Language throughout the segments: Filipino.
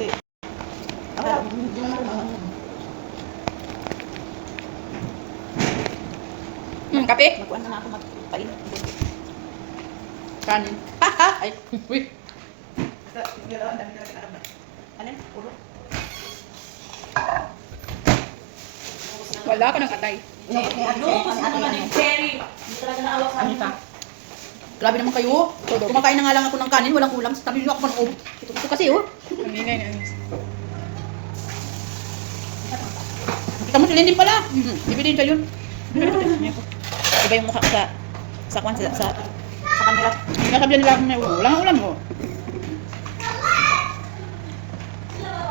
Ate. Kape? Magkuhan na ako magpain. Kanin. Ay, Uy. Ano yun? Ulo? Wala ka ng atay. Cherry. Hindi talaga naawak sa amin. Grabe naman kayo. Kumakain na nga lang ako ng kanin, walang ulam. Sabi niyo ako man, oh. Ito kasi, oh. Ang ingay na anis. Kita mo, silin din pala. Ibigin ka yun. Iba yung mukha ko sa kanila. Sinasabi nila ako na wala nga ulam mo.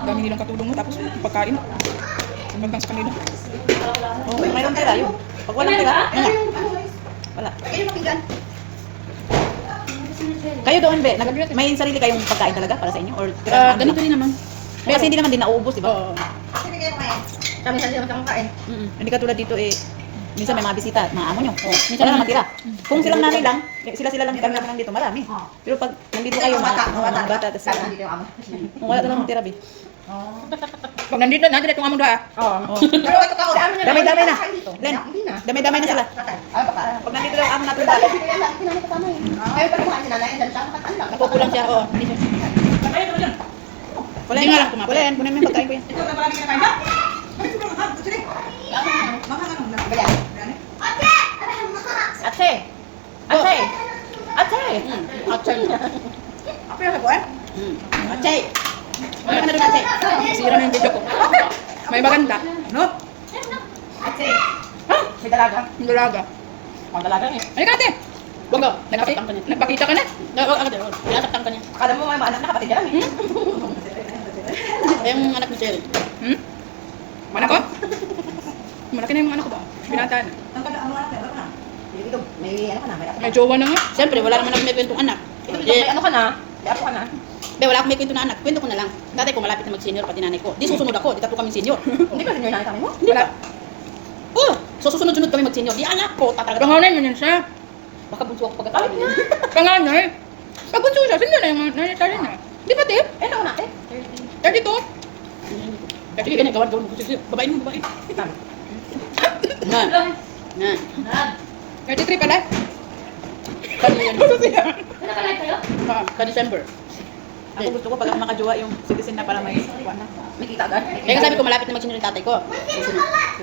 Dami nilang katulong mo tapos pagkain. Samantan sa kanila. Oh, mayroon tira yun. Pag walang tira, yun nga. Wala. Kayo doon, be, may sarili kayong pagkain talaga para sa inyo? Or Ganito din naman. Kasi hindi naman din nauubos, di ba? Oo. Kami sa siya magkakain. Hindi katulad dito eh, minsan may mga bisita, mga amo nyo. Minsan na naman tira. Kung silang nanay lang, sila lang kami lang dito, marami. Pero pag nandito kayo, mga bata, tapos sila. Dito yung amo. Wala talagang tira, be. Pag nandito na, dito ang amo doon. Oo. Pero ito ka, Damay-damay na. Len, Hindi na. damay-damay na sila. Ah, baka. Pag nandito lang ang amo natin dati, Hindi na kasama yun. Ayaw pa kumain si nanay, dahil siya makatan lang. napupulang siya. Oo. Hindi siya. Wala Hindi yan. nga lang kumapit. Wala yan. Kunin mo yung pagkain ko yan. Bayan. Ate! Ate! Ate! Atchay. Ako yung kabuan? Atchay. Wala ka na doon, Atchay. Sira na yung video ko. May maganda. No? Ate! May dalaga. Yung dalaga. Ang dalaga eh. Halika ate. Baga, nagpakita ka na. Pinasaktan ka niya. Akala mo may mga anak na kapatid niya lang eh. Ay, yung anak ni Cheryl. Mana ko? Malaki na yung mga anak ko ba? Binata na. Ang kada ano anak na? Dito, may ano ka na, may apo. May jowa na nga. Siyempre, wala naman ako may kwentong anak. Dito, may ano ka na? May apo ka na? Be, wala akong may kwento na anak. Kwento ko na lang. Tatay ko malapit na mag-senior, pati nanay ko. Di susunod ako. Di tatlo kami senior. Hindi ba senior nanay kami mo? Hindi ba? Oh, so susunod-sunod kami mag-senior. Di anak ko, tatalaga. Panganay mo yan siya. Baka bunso ako pagkakalit niya. Panganay. Pag bunso siya, sino na yung nanay na? Di ba, Tip? Eh, nauna eh. 32? Sige, ganyan, gawin mo. Sige, babain mo, babain. Na. Na. 33 pala? Kani yan. Nakalive kayo? Ka-December. Ako gusto ko pag ako makajowa yung citizen na para may kuha na. May kita agad? Kaya sabi ko malapit na mag-senior yung tatay ko.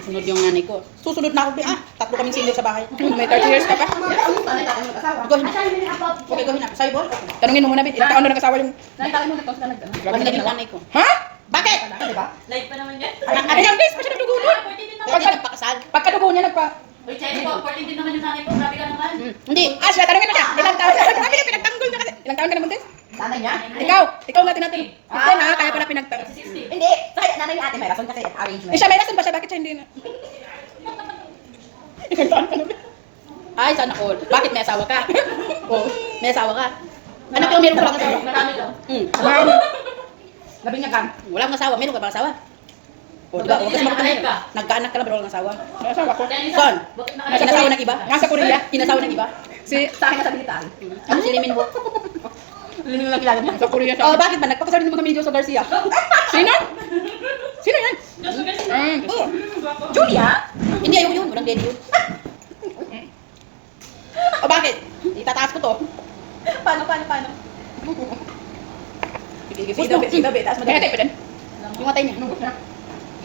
Susunod yung nanay ko. Susunod na ako. Tatlo kaming senior sa bahay. May 30 years ka pa? Nanay tayo mag-asawa. Go hina. Okay, go hina. Sa'yo, boy? Tanungin mo muna, Bit. Ilang taon na nag-asawa yung... Nanay tayo mo nagkaus ka nag-ano. Wala na yung nanay ko. Ha? Bakit? Diba? Live pa naman yan. Ay, ang guys, pa siya nagdugo nun. Kaya di nagpakasal. Pagkadugo niya nagpa... Uy, Chay, ko, 14 din naman yung nanay ko. Grabe ka naman. Hindi. Ah, siya, tanungin mo siya. Ilang taon na? Sabi niya, pinagtanggol niya kasi. Ilang taon ka na buntis? Nanay niya? Ikaw nga tinatanong. Ito na, kaya pala pinagtanggol. 60. Hindi. Kaya nanay ni ate may rason kasi arrangement. Eh, siya may rason ba siya? Bakit siya hindi na? Ilang taon ka na, Bit? Ay, sana all. Bakit may asawa ka? Oh, may asawa ka. Anak ko, meron ka bang asawa? Marami daw. Wow. Nabinyagan. Wala kang asawa. Meron ka bang asawa? O, diba? Huwag kasi Nagkaanak ka. Nagkaanak ka lang, pero walang asawa. May asawa ko. Son, Bakit kinasawa ng iba? Nasa Korea. Kinasawa ng iba? Si... Sa akin na sa militar. Ano si Limin Ho? Hindi lang kilala niya. Sa Korea siya. Oh, bakit ba? Nagpakasal din mga video sa Garcia. Sino? Sino yan? Oh, Julia? hindi, ayoko yun. Walang daddy yun. O, bakit? Itataas ko to. Paano? Sige, Sige daw, taas mo daw. Kaya tayo pa din. Yung matay niya.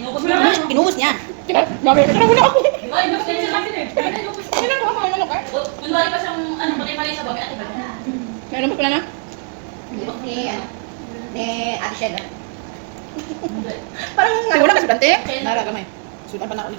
Inubos mo na. Inubos niya. Grabe, ito na muna ako. Di ba? Inubos din sa akin eh. Bakit inubos? Sino na ako? Ano ka? Kunwari pa siyang, ano, mali sa bagay. Ate ba? Meron pa pala na? Ni Ate Shell. Hindi. Parang Wala ka sa dante? Naragamay. Sudan pa na ako.